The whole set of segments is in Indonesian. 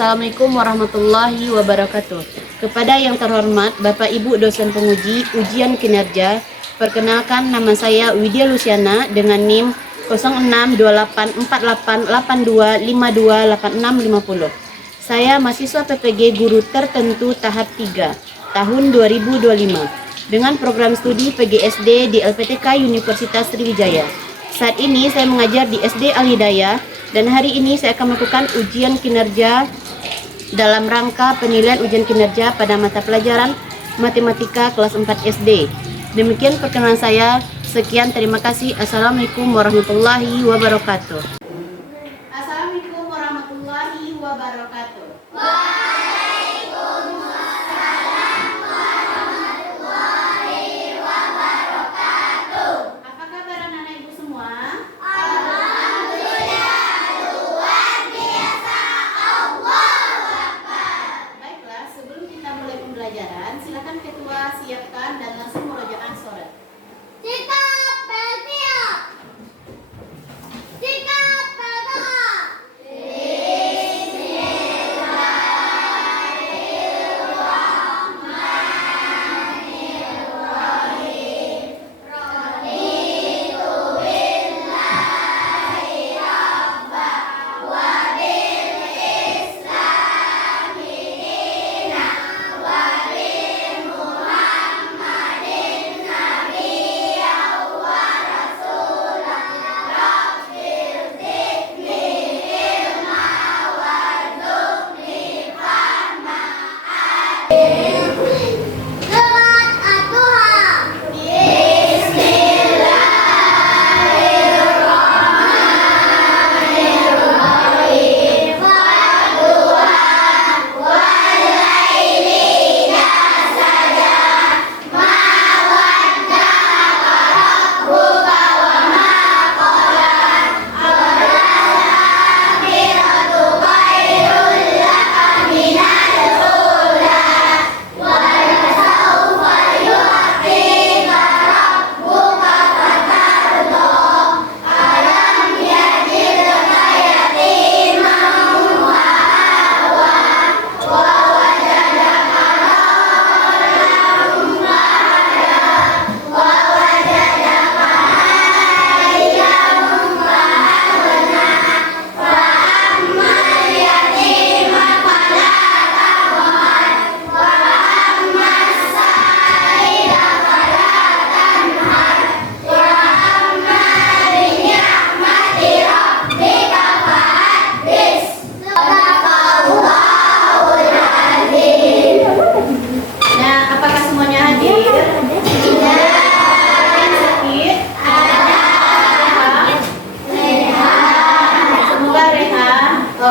Assalamualaikum warahmatullahi wabarakatuh. Kepada yang terhormat Bapak Ibu dosen penguji ujian kinerja, perkenalkan nama saya Widya Luciana dengan NIM 06284882528650. Saya mahasiswa PPG Guru Tertentu tahap 3 tahun 2025 dengan program studi PGSD di LPTK Universitas Sriwijaya. Saat ini saya mengajar di SD Al Hidayah dan hari ini saya akan melakukan ujian kinerja dalam rangka penilaian ujian kinerja pada mata pelajaran Matematika kelas 4 SD. Demikian perkenalan saya. Sekian, terima kasih. Assalamualaikum warahmatullahi wabarakatuh. Assalamualaikum warahmatullahi wabarakatuh. Apa kabar anak-anak ibu semua? Baiklah, sebelum kita mulai pembelajaran, silakan ketua siapkan dan langsung murojaah sholat.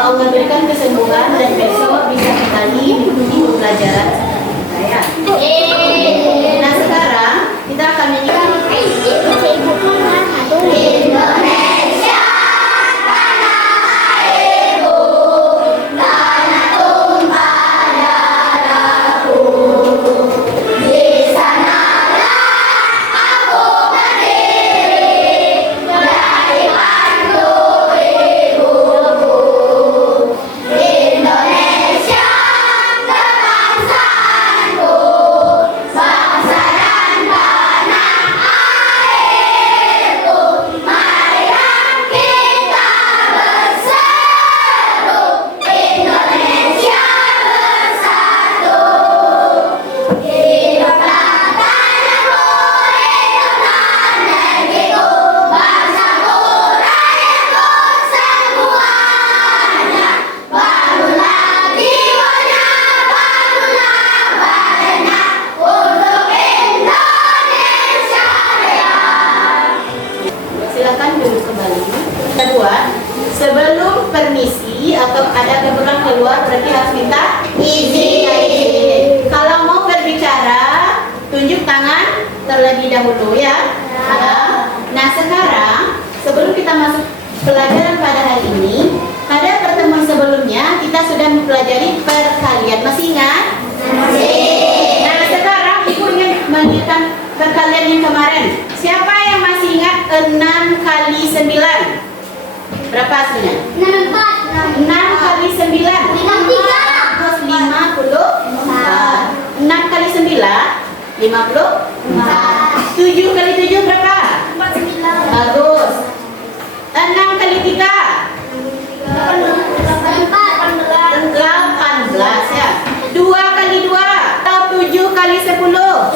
Allah berikan kesembuhan dan besok bisa kembali mengikuti pembelajaran saya. Nah, sekarang kita akan menyanyikan Indonesia tanah airku, tanah tumpah darahku. Di sanalah aku berdiri, dari pandu ibuku. Indonesia kebangsaanku, bangsa dan tanah airku. Marilah kita berseru, Indonesia bersatu. Hiduplah tanahku, hiduplah negeriku, bangsaku, rakyatku semuanya. Bangunlah jiwanya, bangunlah badannya untuk Indonesia Raya. Silakan duduk kembali. Kedua, sebelum permisi atau ada keperluan keluar berarti harus minta izin. Kalau mau berbicara, tunjuk tangan terlebih dahulu ya. Nah, sekarang sebelum kita masuk pelajaran pada hari ini, pada pertemuan sebelumnya kita sudah mempelajari perkalian. Masih ingat? Masih. Nah, sekarang Ibu ingin mengingatkan perkalian yang kemarin. Siapa yang masih ingat 6 kali 9? Berapa hasilnya? 64. 6 kali 9. 54. 6 kali 9. 54. 7 kali 7 berapa? 49. Bagus. 6 kali 3. 18 ya. 2 kali 2 atau 7 kali 10.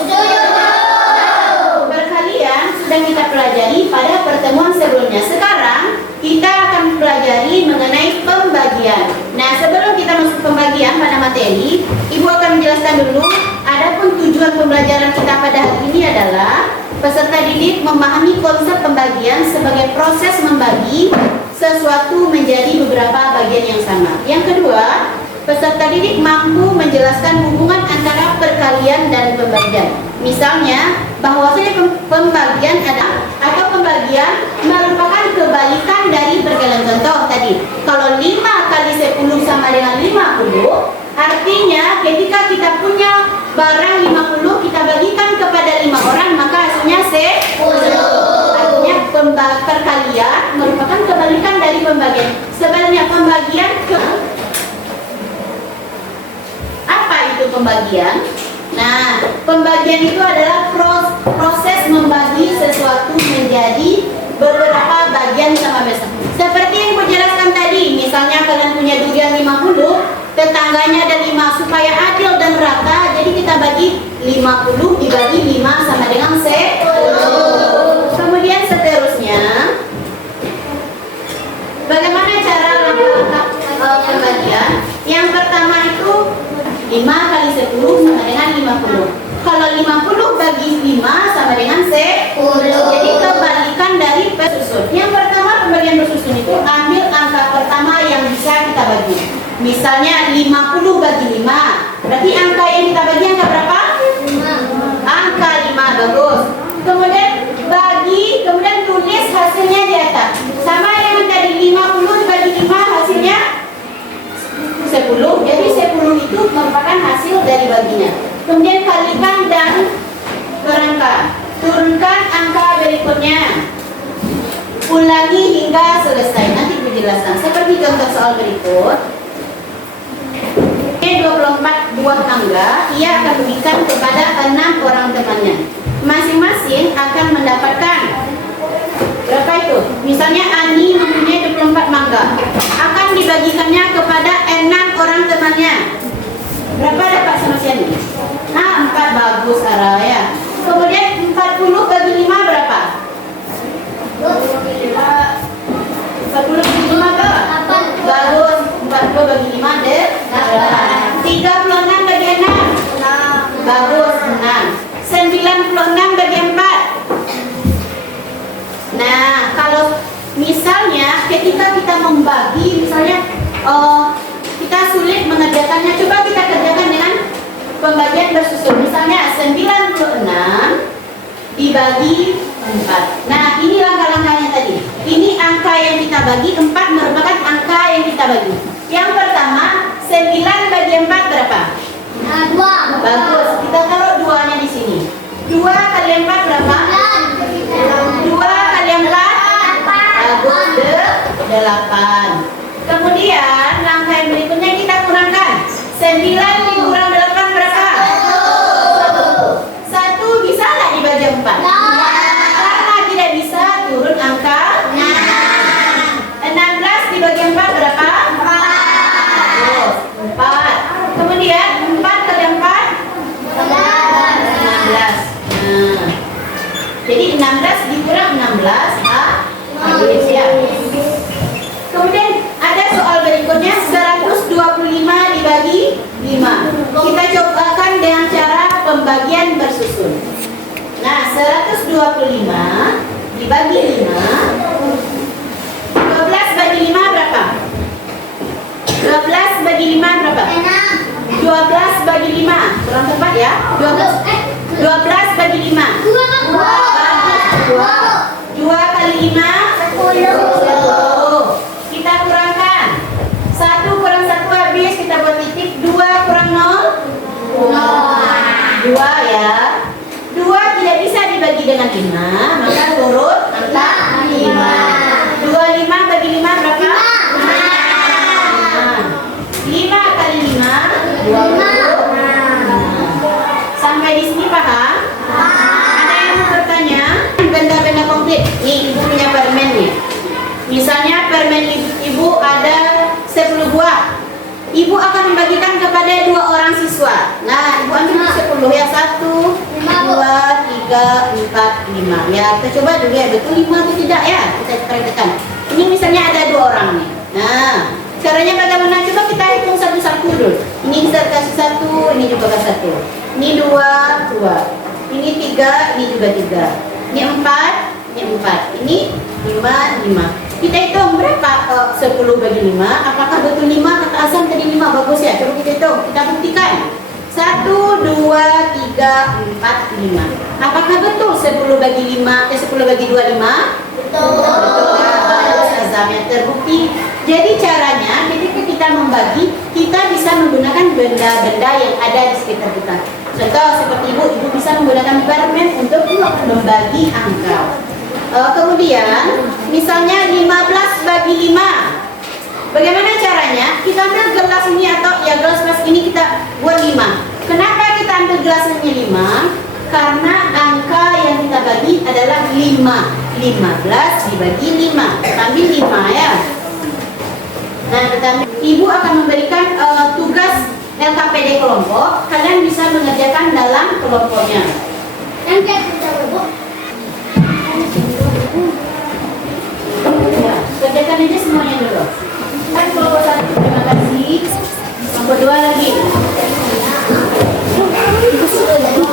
Perkalian sudah kita pelajari pada pertemuan sebelumnya. Sekarang kita akan pelajari mengenai pembagian. Nah, sebelum kita masuk pembagian pada materi, Ibu akan menjelaskan dulu. Adapun tujuan pembelajaran kita pada hari ini adalah peserta didik memahami konsep pembagian sebagai proses membagi sesuatu menjadi beberapa bagian yang sama. Yang kedua, peserta didik mampu menjelaskan hubungan antara perkalian dan pembagian. Misalnya, bahwasanya pembagian atau pembagian merupakan kebalikan dari perkalian. Contoh tadi, kalau 5 kali 10 sama dengan 50, artinya ketika kita punya barang 50, kita bagikan kepada 5 orang, maka hasilnya 10. Artinya perkalian merupakan kebalikan dari pembagian. Sebenarnya pembagian apa itu pembagian? Nah, pembagian itu adalah proses membagi sesuatu menjadi beberapa bagian sama bersama. Seperti yang aku jelaskan tadi, misalnya kalian punya durian 50, tetangganya ada 5, supaya adil dan rata, jadi kita bagi 50 dibagi 5 sama dengan 10. Kemudian seterusnya, bagaimana cara langkah pembagian? Yang pertama itu 5 kali 10 sama dengan 50. Kalau 50 bagi 5 sama dengan 10. Jadi kebalikan dari bersusun. Yang pertama pembagian bersusun itu ambil angka pertama yang bisa kita bagi. Misalnya 50 bagi 5. Berarti angka yang kita bagi angka berapa? 5. Angka 5, bagus. Kemudian bagi, kemudian tulis hasilnya di atas. Sama dengan tadi 50 dibagi 5 hasilnya 10. Jadi 10 itu merupakan hasil dari baginya. Kemudian kalikan dan berangka. Turunkan angka berikutnya. Ulangi hingga selesai. Nanti penjelasan. Seperti contoh soal berikut. 24 buah tangga, ia akan berikan kepada 6 orang temannya. Masing-masing akan mendapatkan berapa itu? Misalnya Ani mempunyai 24 mangga, akan dibagikannya kepada 6 orang temannya. Berapa dapat sama si Ani? Nah, 4, bagus Araya. Kemudian 40 bagi 5 berapa? 40 bagi 5 berapa? Bagus. 40 bagi 5 deh. 36 bagi 6. Bagus, 6. 96 bagi 4. Nah, kalau misalnya ketika kita membagi, misalnya kita sulit mengerjakannya, coba kita kerjakan dengan pembagian bersusun. Misalnya 96 dibagi 4. Nah, ini langkah-langkahnya tadi. Ini angka yang kita bagi, 4 merupakan angka yang kita bagi. Yang pertama, 9 bagi 4 berapa? 2. Bagus, kita taruh 2-nya di sini. 2 kali 4 berapa? 2 kali 4? Bagus, 8. Kemudian, langkah yang berikutnya kita kurangkan. 9 dikurang 8 berapa? 1 bisa nggak dibagi 4? Karena tidak bisa, turun angka 16 dibagi 4 berapa? 4. Kemudian 4 kali 4? 16. Nah, jadi 16 dikurang 16 ya. Kemudian ada soal berikutnya, 125 dibagi 5. Kita cobakan dengan cara pembagian bersusun. Nah, 125 dibagi 5. 12 bagi 5 berapa? 12 bagi 5 berapa? 12 bagi 5. Kurang tepat ya? 12 bagi 5. 2 kali 5? 10. Kita kurangkan. 1 kurang 1 habis, kita buat titik. 2 kurang 0? 2 ya. 2 tidak bisa dibagi dengan 5, maka turun angka 5. 25 bagi 5 berapa? 5. Ibu akan membagikan kepada 2 orang siswa. Nah, Ibu ambil 10 ya. 1, 2, 3, 4, 5. Ya, kita coba dulu ya. Betul 5 atau tidak ya? Kita tekan. Ini misalnya ada 2 orang nih. Nah, caranya bagaimana? Coba kita hitung satu-satu dulu. Ini bisa kasih 1, ini juga kasih 1. Ini 2, 2. Ini 3, ini juga 3. Ini 4, ini 4. Ini 5, 5. Kita hitung berapa 10 bagi 5. Apakah betul 5? Kata Azam tadi 5. Bagus ya. Coba kita hitung. Kita buktikan. 1, 2, 3, 4, 5. Apakah betul 10 bagi 5? 10 bagi 2, 5? Betul. Betul. Bagus Azam yang terbukti. Jadi caranya ketika kita membagi, kita bisa menggunakan benda-benda yang ada di sekitar kita. Contoh seperti ibu bisa menggunakan permen untuk membagi angka. Kemudian misalnya 15 bagi 5. Bagaimana caranya? Kita ambil gelas ini atau ya gelas ini kita buat 5. Kenapa kita ambil gelasnya 5? Karena angka yang kita bagi adalah 5. 15 dibagi 5. Ambil 5 ya. Nah, ibu akan memberikan tugas LKPD kelompok. Kalian bisa mengerjakan dalam kelompoknya. Nanti kita Bu. Ya, kerjakan aja semuanya dulu. Kan kelompok 1 terima kasih. Kelompok 2 lagi. Assalamualaikum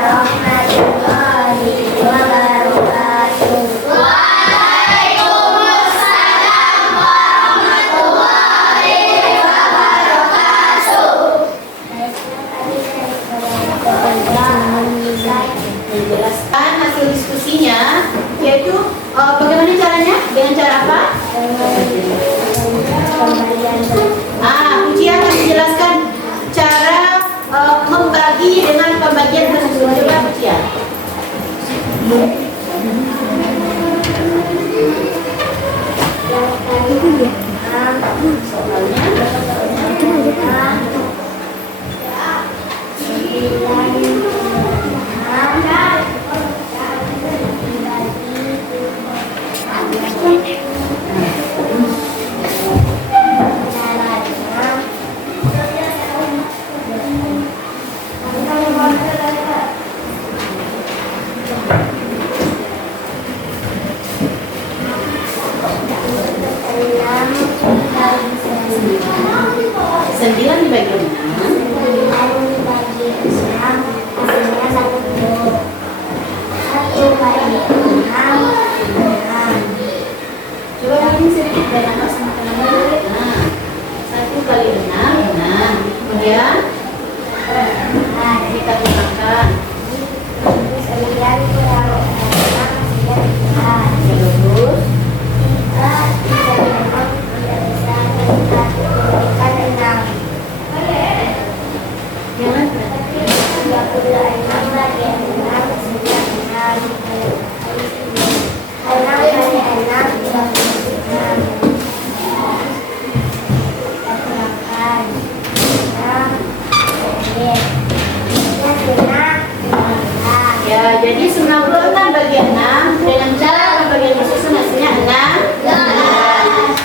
warahmatullahi wabarakatuh. Waalaikumsalam warahmatullahi wabarakatuh. Menjelaskan hasil diskusinya, yaitu bagaimana caranya? Dengan cara apa? Puji akan menjelaskan cara membagi dengan pembagian khusus. Coba Puji ya. Sembilan dibagi 6. Coba ini sedikit banyak sama teman-teman. 1 kali 6, 6. Kemudian kita gunakan. Bagus. Ya, jadi 96 bagi 6 dengan cara pembagian khusus hasilnya 6.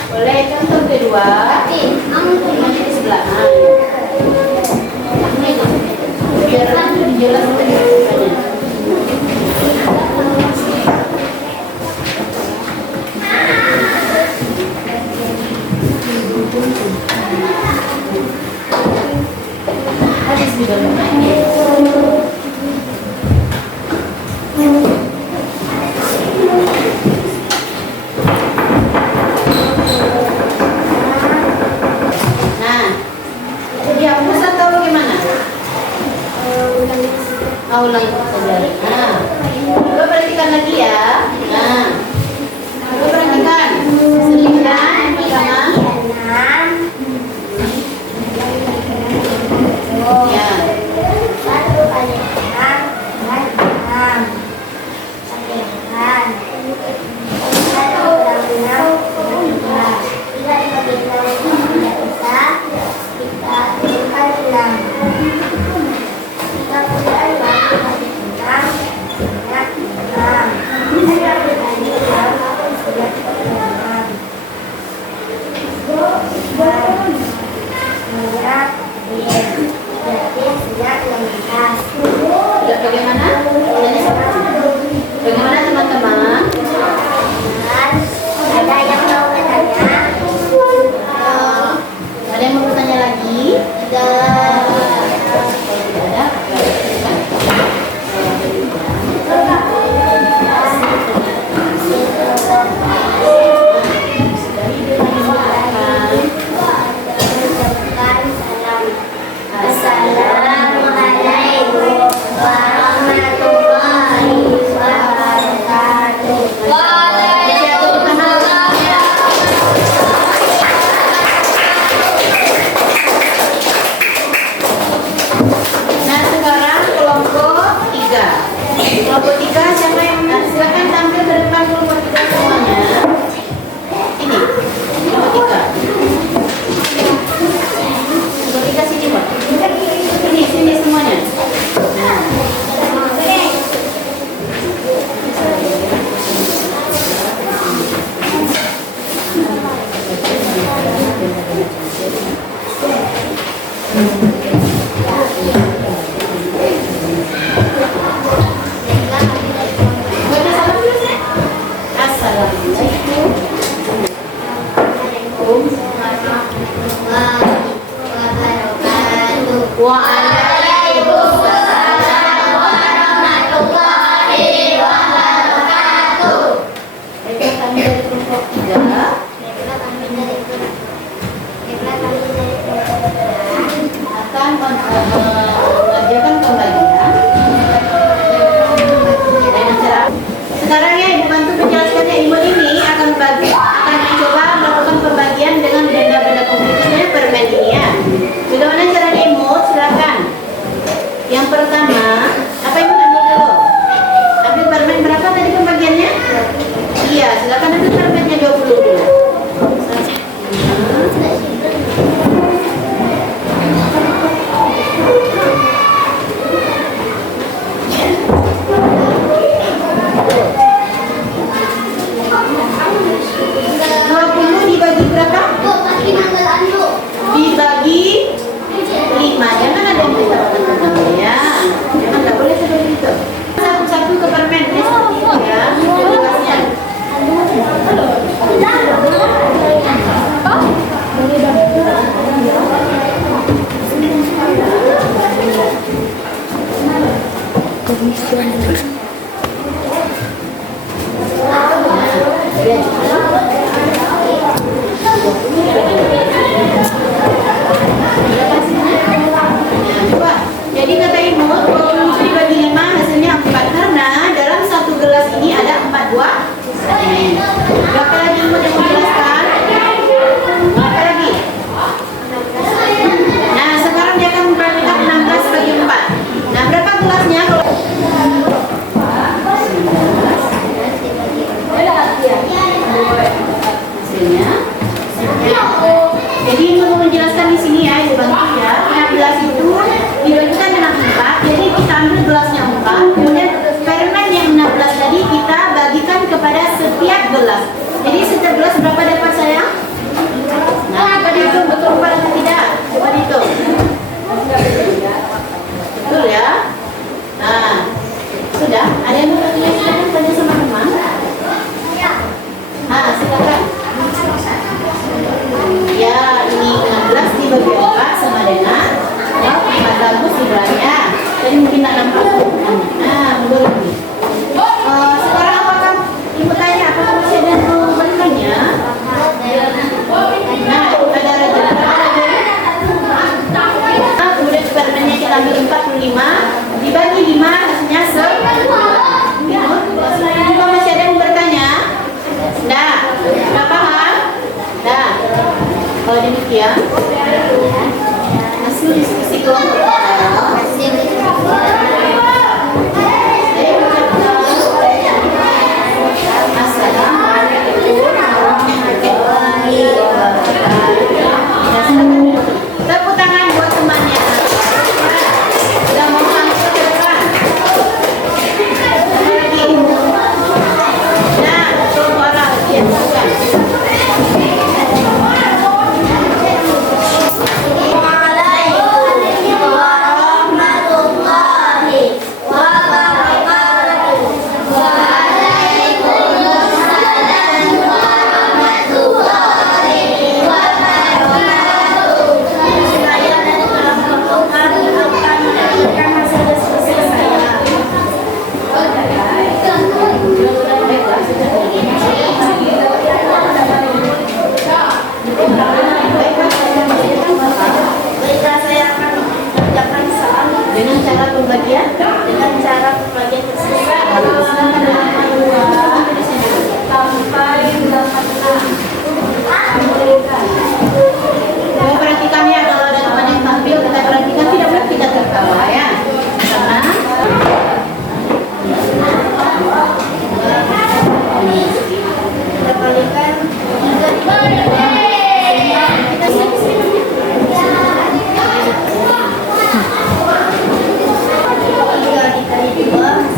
Boleh contoh kedua. Ini di sebelah. Biar dijelaskan tulisannya. Habis di dalam. Ulang saja. Nah, coba perhatikan lagi ya. Nah, coba perhatikan. Selingkan pertama. Ya. 1 kali 6 6. Waalaikumsalam warahmatullahi wabarakatuh. Baiklah, kami dari kelompok 3 akan mengerjakan pembagian dengan cara sekarang ya Ibu bantu menjelaskannya. Ibu ini akan mencoba melakukan pembagian dengan benda-benda komputernya permen ini ya. Bagaimana caranya Ibu? Silakan. Yang pertama, apa Ibu ambil dulu? Ambil permen berapa tadi pembagiannya? Iya, silakan ambil permennya 20 dulu. Dibagi berapa? Dibagi 5. Jangan ada yang ditambah ya. Jangan, nggak boleh seperti itu. Satu-satu ke permen ya, seperti itu ya. Tugasnya. Coba. Jadi kata Ibu, 20 dibagi 5 hasilnya 4 karena dalam satu gelas ini ada 4 buah permen. Berapa lagi Ibu yang menjelaskan? Berapa lagi? Nah, sekarang dia akan memperhatikan 16 bagi 4. Nah, berapa gelasnya? Hasilnya. Jadi Ibu mau menjelaskan di sini ya, Ibu bantu ya. 16 itu dibagikan dengan 4. Jadi kita ambil gelasnya 4. Kemudian permen yang 16 tadi kita bagikan kepada setiap gelas. Jadi setiap gelas berapa dapat sayang? Nah, coba dihitung betul atau tidak? Coba dihitung. Betul ya? Nah, sudah. Ada yang mau bertanya silakan tanya sama teman. Nah, silakan. Ya, ini 16 dibagi 4 sama dengan 4 bagus sebelahnya. Jadi mungkin tak nampak. Nah, mundur lagi. Sekarang apakah Ibu tanya apakah masih ada yang mau bertanya? Nah, ada raja. Nah, kemudian permennya kita ambil 45 dibagi 5 hasilnya 10. Juga masih ada yang bertanya? Nah, sudah paham? Nah, kalau demikian hasil diskusi kelompok tepuk tangan buat temannya. Sudah mau masuk ke depan. Lagi. Nah, suara dia bukan. Dengan cara pembagian Coba perhatikan ya, kalau ada teman yang tampil kita perhatikan, tidak boleh kita tertawa ya, karena kita balikan dikali 2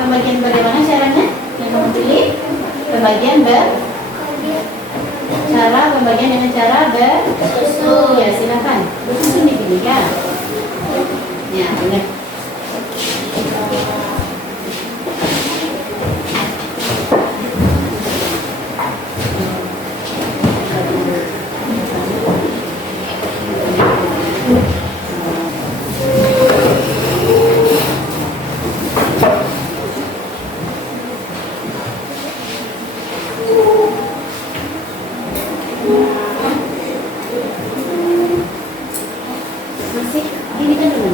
Pembagian bagaimana caranya? Yang kamu pilih? Pembagian pembagian dengan cara bersusun. Ya, silakan. Bersusun dipilih ya. Ya, benar. Masih ini kan dulu.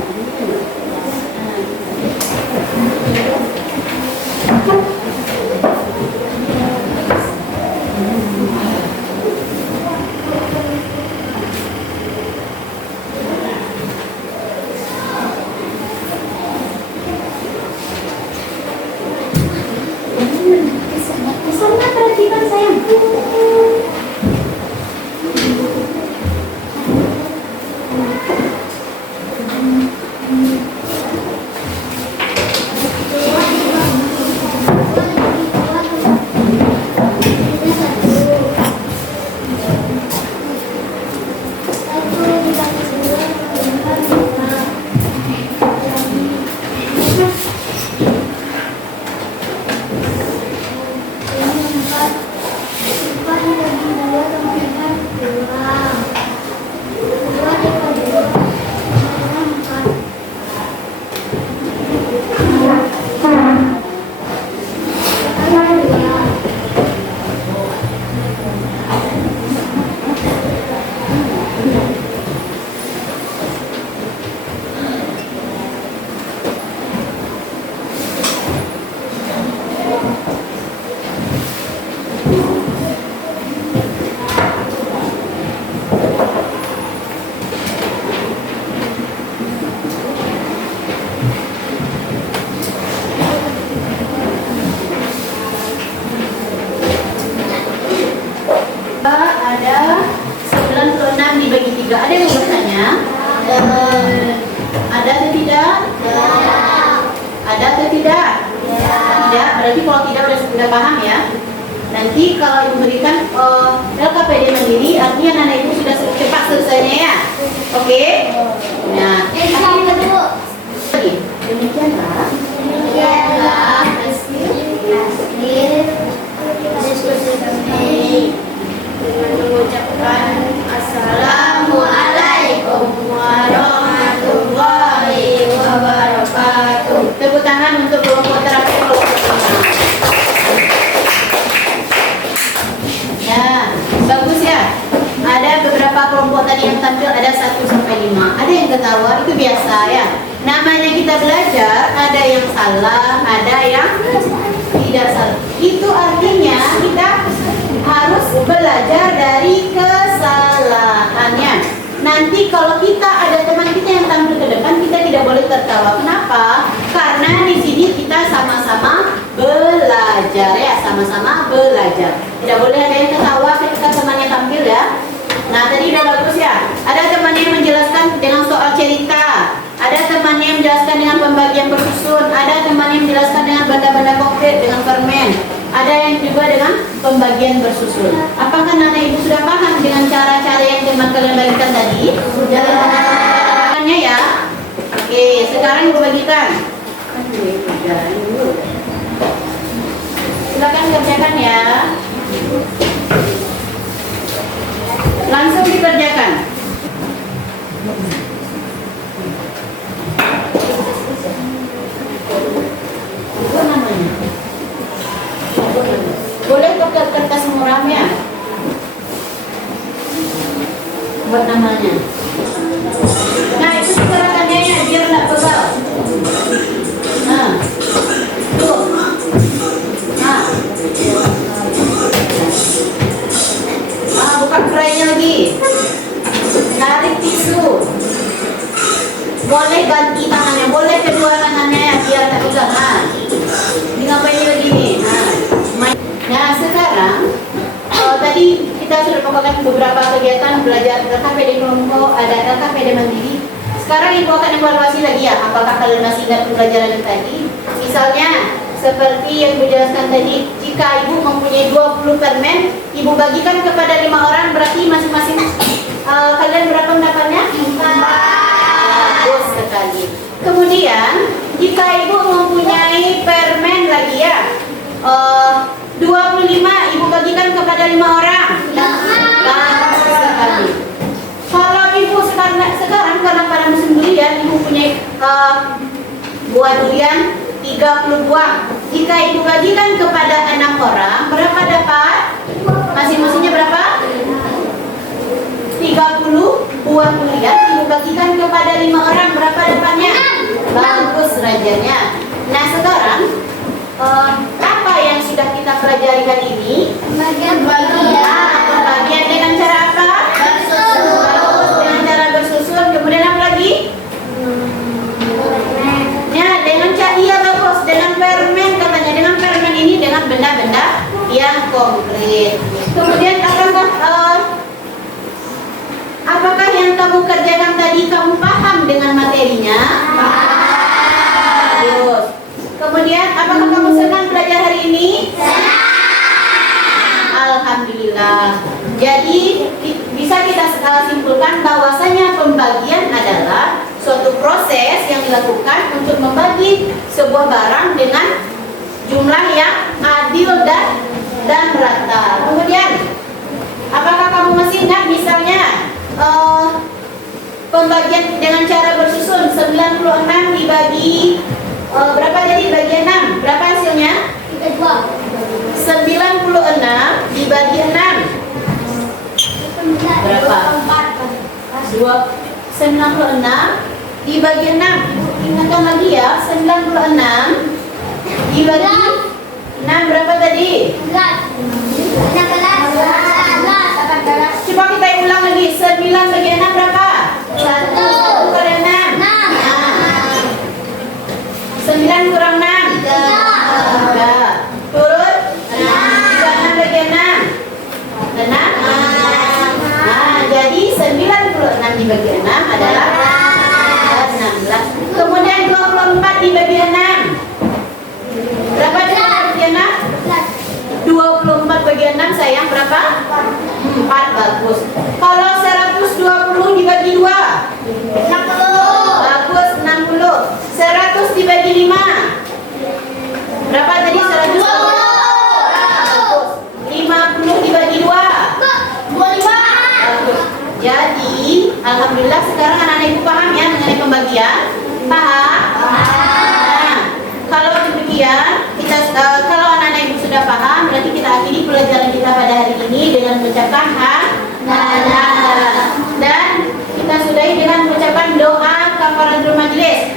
Sangat perhatikan sayang. Ada 96 dibagi 3. Ada yang bertanya? Ada atau tidak? Ada atau tidak? Tidak. Berarti kalau tidak sudah paham ya. Nanti kalau ibu berikan LKPD mandiri, artinya anak ibu sudah cepat selesainya ya. Oke? Nah, demikianlah hasil diskusi kami dengan mengucapkan Assalamualaikum warahmatullahi wabarakatuh. Tepuk tangan untuk kelompok terapi kelompok pertama. Ya, bagus ya. Ada beberapa kelompok tadi yang tampil, ada 1 sampai 5. Ada yang ketawa, itu biasa ya. Namanya kita belajar, ada yang salah, ada yang tidak salah. Itu artinya kita harus belajar dari kesalahannya. Nanti kalau kita ada teman kita yang tampil ke depan, kita tidak boleh tertawa. Kenapa? Karena di sini kita sama-sama belajar ya, sama-sama belajar. Tidak boleh ada yang ketawa ketika temannya tampil ya. Nah, tadi udah bagus ya. Ada temannya yang menjelaskan dengan soal cerita. Ada temannya yang menjelaskan dengan pembagian bersusun. Ada temannya yang menjelaskan dengan benda-benda konkret, dengan permen. Ada yang juga dengan pembagian bersusun. Apakah anak ibu sudah paham dengan cara-cara yang teman kalian bagikan tadi? Sudah. Ya. Oke, sekarang ibu bagikan. Silakan kerjakan ya. Langsung dikerjakan. Itu namanya. Boleh pakai kertas muramnya. Buat namanya. Nah, itu serahkannya ya, biar nggak bebal. Nah, tuh. Nah, buka kerainya lagi. Tarik tisu. Boleh ganti tangannya, boleh kedua tangannya ya, biar tak pegang. Nah, ini ngapainnya begini. Nah, sekarang tadi kita sudah melakukan beberapa kegiatan belajar LKPD kelompok, ada LKPD mandiri. Sekarang ibu akan evaluasi lagi ya, apakah kalian masih ingat pembelajaran yang tadi? Misalnya seperti yang Ibu jelaskan tadi, jika Ibu mempunyai 20 permen, Ibu bagikan kepada 5 orang, berarti masing-masing kalian berapa pendapatnya? 4. Bagus sekali. Kemudian, jika Ibu mempunyai permen lagi ya, 25 Ibu bagikan kepada 5 orang. Bagus sekali. Kalau Ibu sekarang karena pada musim durian, Ibu punya buah durian 30 buah. Jika Ibu bagikan kepada 6 orang, berapa dapat? Masing-masingnya berapa? 30 buah durian. Ibu bagikan kepada 5 orang, berapa dapatnya? Bagus rajanya. Nah sekarang apa yang sudah kita pelajari hari ini? Pembagian dengan cara apa? Bagus, dengan cara bersusun. Kemudian apa lagi? Ya, dengan cara iya bagus, dengan permen katanya. Dengan permen ini dengan benda-benda yang konkret. Kemudian apakah yang kamu kerjakan tadi kamu paham dengan materinya? Bagus. Kemudian apakah kamu senang belajar hari ini? Alhamdulillah. Jadi bisa kita simpulkan bahwasanya pembagian adalah suatu proses yang dilakukan untuk membagi sebuah barang dengan jumlah yang adil dan rata. Kemudian apakah kamu masih ingat misalnya pembagian dengan cara bersusun 96 dibagi berapa jadi bagi 6? Berapa hasilnya? 96 dibagi 6 berapa? 96 dibagi 6. Ingatkan lagi ya, 96 dibagi 6 berapa tadi? 16. Coba kita ulang lagi. 9 bagi 6 berapa? 1 kurang 6. 9 kurang 6 3. Turun 6 bagi 6 jadi 96 dibagi 6 adalah 16. Kemudian 24 dibagi 6 berapa dibagi 6? 24 bagi 6 sayang berapa? 4. Bagus. Kalau 120 dibagi 2 60. Bagus 60. 100 dibagi 5 berapa tadi? 100. Bagus. 50 dibagi 2 25. Bagus. Jadi alhamdulillah sekarang anak-anak ibu paham ya mengenai pembagian? Paham? Nah, kalau demikian kalau anak-anak ibu sudah paham, berarti kita akhiri pelajaran kita pada hari ini dengan mengucapkan dan kita sudahi dengan mengucapkan doa kafaratul majelis.